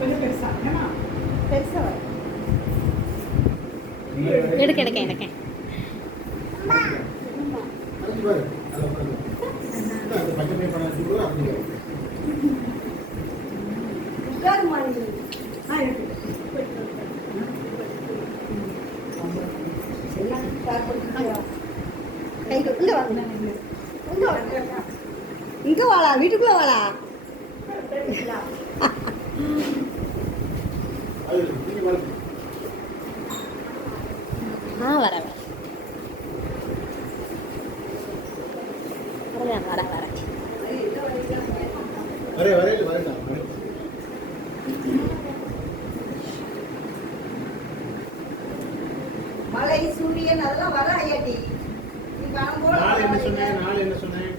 கொஞ்சம் பெருசா ஏமா பெருசா வர எடுக்க எடுக்க எடுக்க அது பாரு அது உட்காந்து அது பச்சை பண்ணி கூட அப்படி உட்காரு மாதிரி இருக்கு இங்க வாடா வீட்டுக்குள்ள வாடா வர வர வர வரே வரே வரேடா மலை சூரியன் அதெல்லாம் வர ஐயாட்டி நாளை என்ன சொன்னேன்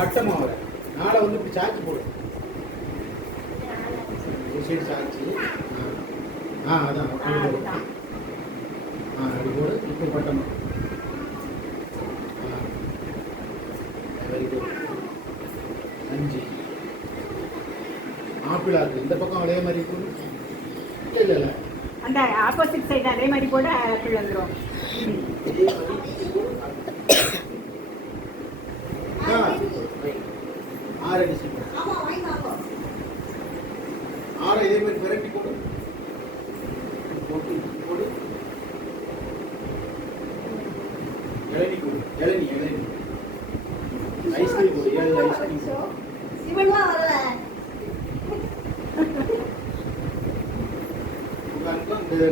வட்டமா வர நாளை வந்து இப்படி சாய்ச்சி போடு ஒரு சைடு சாய்ச்சி அதான் அப்படி போடு இப்போ வட்டமா வெரி குட் 5 ஆப்பிள் ஆப்பிள் இந்த பக்கம் அதே மாதிரி இருக்கு இல்லை அந்த ஆப்போசிட் சைடு அதே மாதிரி போட ஆப்பிள் வந்துடும் ஆறு அடி ஆறு இதே மாதிரி வெரைட்டி போடு போட்டு போடு இளநீ போடு இளநீ ஐஸ்கிரீம் போடு 7 ஐஸ்கிரீம் சிவன்லாம் வரல உட்காந்து